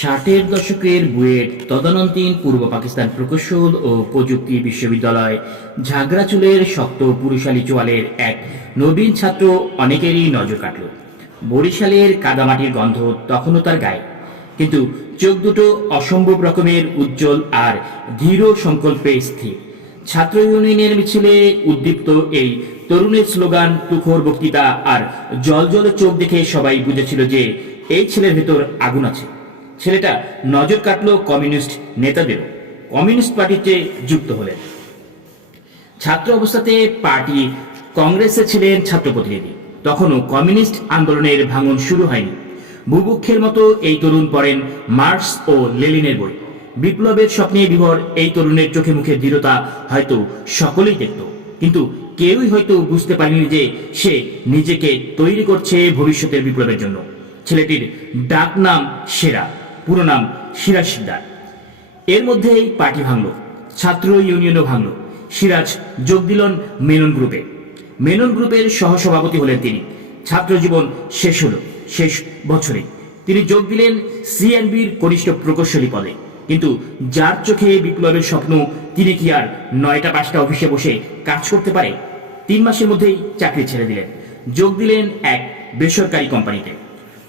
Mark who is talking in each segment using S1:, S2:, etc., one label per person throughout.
S1: ষাটের দশকের বুয়েট তদানীন্তন পূর্ব পাকিস্তান প্রকৌশল ও প্রযুক্তি বিশ্ববিদ্যালয় ঝাগড়াচুলের শক্ত পুরুষালী চোয়ালের এক নবীন ছাত্র অনেকেরই নজর কাটল। বরিশালের কাদামাটির গন্ধ তখনও তার গায়ে। কিন্তু চোখ দুটো অসম্ভব রকমের উজ্জ্বল আর ধীর সংকল্পে স্থির। ছাত্র ইউনিয়নের মিছিলে উদ্দীপ্ত এই তরুণের স্লোগান, তুখোর বক্তৃতা আর জল চোখ দেখে সবাই বুঝেছিল যে এই ছেলের ভেতর আগুন আছে। ছেলেটা নজর কাটলো কমিউনিস্ট নেতাদের কমিউনিস্ট পার্টিতে যুক্ত হলেন। ছাত্র অবস্থাতে পার্টি কংগ্রেসে ছিলেন ছাত্র প্রতিনিধি। তখনও কমিউনিস্ট আন্দোলনের ভাঙন শুরু হয়নি। বুভুক্ষের মতো এই তরুণ পড়েন মার্কস ও লেলিনের বই। বিপ্লবের স্বপ্নে বিভোর এই তরুণের চোখে মুখে দৃঢ়তা হয়তো সকলেই দেখত। কিন্তু কেউই হয়তো বুঝতে পারেনি যে সে নিজেকে তৈরি করছে ভবিষ্যতের বিপ্লবের জন্য। ছেলেটির ডাক নাম সেরা। পুরো নাম সিরাজ সিকদার। এর মধ্যেই পার্টি ভাঙল, ছাত্র ইউনিয়নও ভাঙল। সিরাজ যোগ দিলেন মেনন গ্রুপে। মেনন গ্রুপের সহসভাপতি হলেন তিনি। ছাত্র জীবন শেষ হলো, শেষ বছরে। তিনি যোগ দিলেন সিএনবির কনিষ্ঠ প্রকৌশলী পদে। কিন্তু যার চোখে বিপ্লবের স্বপ্ন, তিনি কি আর নয়টা পাঁচটা অফিসে বসে কাজ করতে পারে? তিন মাসের মধ্যেই চাকরি ছেড়ে দিলেন। যোগ দিলেন এক বেসরকারি কোম্পানিতে।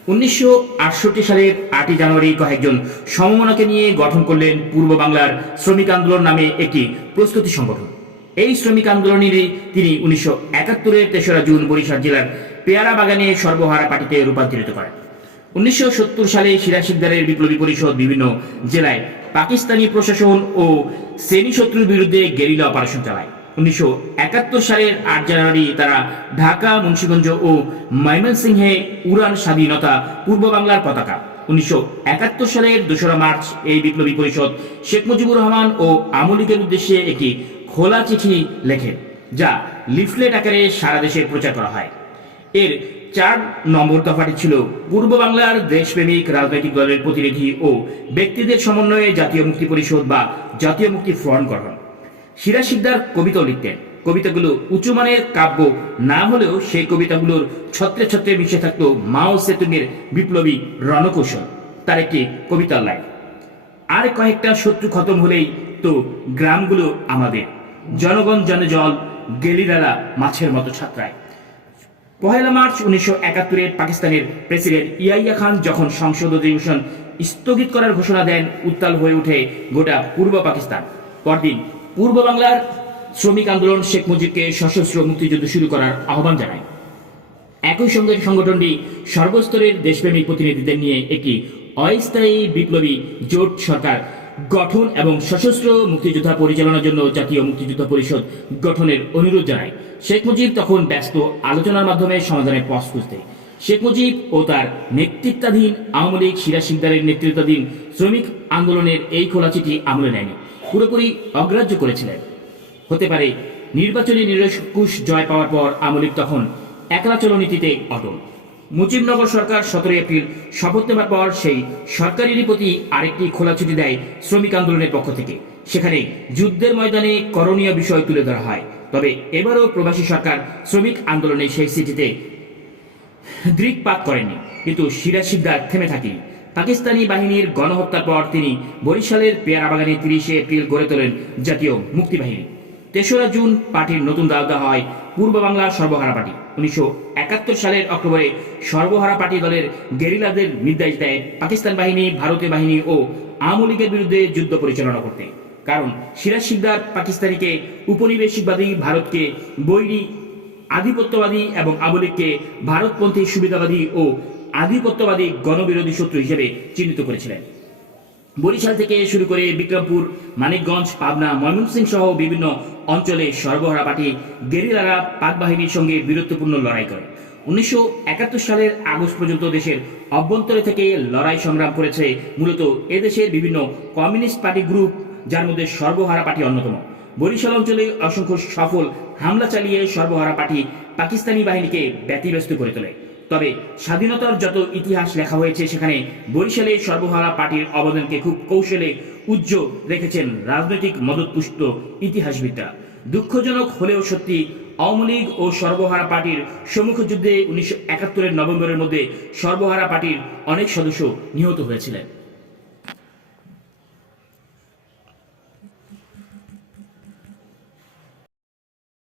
S1: উনিশশো আটষট্টি সালের আটই জানুয়ারি কয়েকজন সমমনাকে নিয়ে গঠন করলেন পূর্ব বাংলার শ্রমিক আন্দোলন নামে একটি প্রস্তুতি সংগঠন। এই শ্রমিক আন্দোলনেরই তিনি উনিশশো একাত্তরের তেসরা জুন বরিশাল জেলার পেয়ারা বাগানে সর্বহারা পার্টিতে রূপান্তরিত করেন। উনিশশো সত্তর সালে সিরাজ সিকদারের বিপ্লবী পরিষদ বিভিন্ন জেলায় পাকিস্তানি প্রশাসন ও শ্রেণি শত্রুর বিরুদ্ধে গেরিলা অপারেশন চালায়। উনিশশো একাত্তর সালের আট জানুয়ারি তারা ঢাকা, মুন্সীগঞ্জ ও ময়মনসিংহে উড়ান স্বাধীনতা পূর্ব বাংলার পতাকা। উনিশশো একাত্তর সালের দোসরা মার্চ এই বিপ্লবী পরিষদ শেখ মুজিবুর রহমান ও আমলিকের উদ্দেশ্যে একটি খোলা চিঠি লেখেন, যা লিফলেট আকারে সারা দেশে প্রচার করা হয়। এর চার নম্বর দফাটি ছিল পূর্ব বাংলার দেশপ্রেমিক রাজনৈতিক দলের প্রতিনিধি ও ব্যক্তিদের সমন্বয়ে জাতীয় মুক্তি পরিষদ বা জাতীয় মুক্তি ফ্রন্ট গঠন। সিরাজ শিকদার কবিতাও লিখতেন। কবিতাগুলো উঁচুমানের কাব্য, না হলেও সেই কবিতাগুলোর ছত্রে ছত্রে মিশে থাকতো মাও সেতুংয়ের বিপ্লবী রণকৌশল, তার একটি কবিতার লাইন। আর কয়েকটা শত্রু খতম হলেই তো গ্রামগুলো আমাদের। জনগণ জনে জল, গেলিরালা মাছের মতো ছাত্রায়। পহেলা মার্চ উনিশশো একাত্তরের পাকিস্তানের প্রেসিডেন্ট ইয়াইয়া খান যখন সংসদ অধিবেশন স্থগিত করার ঘোষণা দেন, উত্তাল হয়ে ওঠে গোটা পূর্ব পাকিস্তান। পরদিন পূর্ব বাংলার শ্রমিক আন্দোলন শেখ মুজিবকে সশস্ত্র মুক্তিযুদ্ধ শুরু করার আহ্বান জানায়। একই সঙ্গে সংগঠনটি সর্বস্তরের দেশপ্রেমিক প্রতিনিধিদের নিয়ে একটি অস্থায়ী বিপ্লবী জোট সরকার গঠন এবং সশস্ত্র মুক্তিযোদ্ধা পরিচালনার জন্য জাতীয় মুক্তিযুদ্ধ পরিষদ গঠনের অনুরোধ জানায়। শেখ মুজিব তখন ব্যস্ত আলোচনার মাধ্যমে সমাধানের পথ খুঁজতে শেখ মুজিব ও তার নেতৃত্বাধীন আওয়ামী লীগ সিরাজ সিকদারের নেতৃত্বাধীন শ্রমিক আন্দোলনের এই খোলা চিঠি আমলে নেয়নি। পুরোপুরি অগ্রাহ্য করেছিলেন। হতে পারে নির্বাচনী নিরঙ্কুশ জয় পাওয়ার পর আওয়ামী লীগ তখন একলা চলো নীতিতে অটল। মুজিবনগর সরকার সতেরোই এপ্রিল শপথ নেবার পর সেই সরকারেরই প্রতি আরেকটি খোলা ছুটি দেয় শ্রমিক আন্দোলনের পক্ষ থেকে। সেখানে যুদ্ধের ময়দানে করণীয় বিষয় তুলে ধরা হয়। তবে এবারও প্রবাসী সরকার শ্রমিক আন্দোলনে সেই চিঠিতে দৃকপাত করেননি। কিন্তু সিরাজ সিকদার থেমে থাকেনি। পাকিস্তানি বাহিনীর গণহত্যার পর তিনি বরিশালের পেয়ারা বাগানে তিরিশে এপ্রিল গড়ে তোলেন জাতীয় মুক্তি বাহিনী তেসরা জুন পার্টির নতুন দাও দেওয়া হয় পূর্ব বাংলার সর্বহারা পার্টি। উনিশশো একাত্তর সালের অক্টোবরে সর্বহারা পার্টি দলের গেরিলাদের নির্দেশ দেয় পাকিস্তান বাহিনী, ভারতীয় বাহিনী ও আওয়ামী লীগের বিরুদ্ধে যুদ্ধ পরিচালনা করতে। কারণ সিরাজ সিকদার পাকিস্তানিকে উপনিবেশিকবাদী ভারতকে বৈরী, আধিপত্যবাদী এবং আওয়ামী লীগকে ভারতপন্থী সুবিধাবাদী ও আধিপত্যবাদী গণবিরোধী শত্রু হিসেবে চিহ্নিত করেছিলেন। বরিশাল থেকে শুরু করে বিক্রমপুর, মানিকগঞ্জ, পাবনা ময়মনসিং সহ বিভিন্ন অঞ্চলে সর্বহারা পার্টি গেরিলারা পাক বাহিনীর সঙ্গে বীরত্বপূর্ণ লড়াই করে। উনিশশো একাত্তর সালের আগস্ট পর্যন্ত দেশের অভ্যন্তরে থেকে লড়াই সংগ্রাম করেছে মূলত এদেশের বিভিন্ন কমিউনিস্ট পার্টি গ্রুপ, যার মধ্যে সর্বহারা পার্টি অন্যতম। বরিশাল অঞ্চলে অসংখ্য সফল হামলা চালিয়ে সর্বহারা পার্টি পাকিস্তানি বাহিনীকে ব্যতিব্যস্ত করে তোলে। তবে স্বাধীনতার যত ইতিহাস লেখা হয়েছে সেখানে বরিশালে সর্বহারা পার্টির অবদানকে খুব কৌশলে উজ্জ্বল রেখেছেন রাজনৈতিক মদতপুষ্ট ইতিহাসবিদরা। দুঃখজনক হলেও সত্যি আওয়ামী লীগ ও সর্বহারা পার্টির সম্মুখ যুদ্ধে উনিশশো একাত্তরের নভেম্বরের মধ্যে সর্বহারা পার্টির অনেক সদস্য নিহত হয়েছিলেন।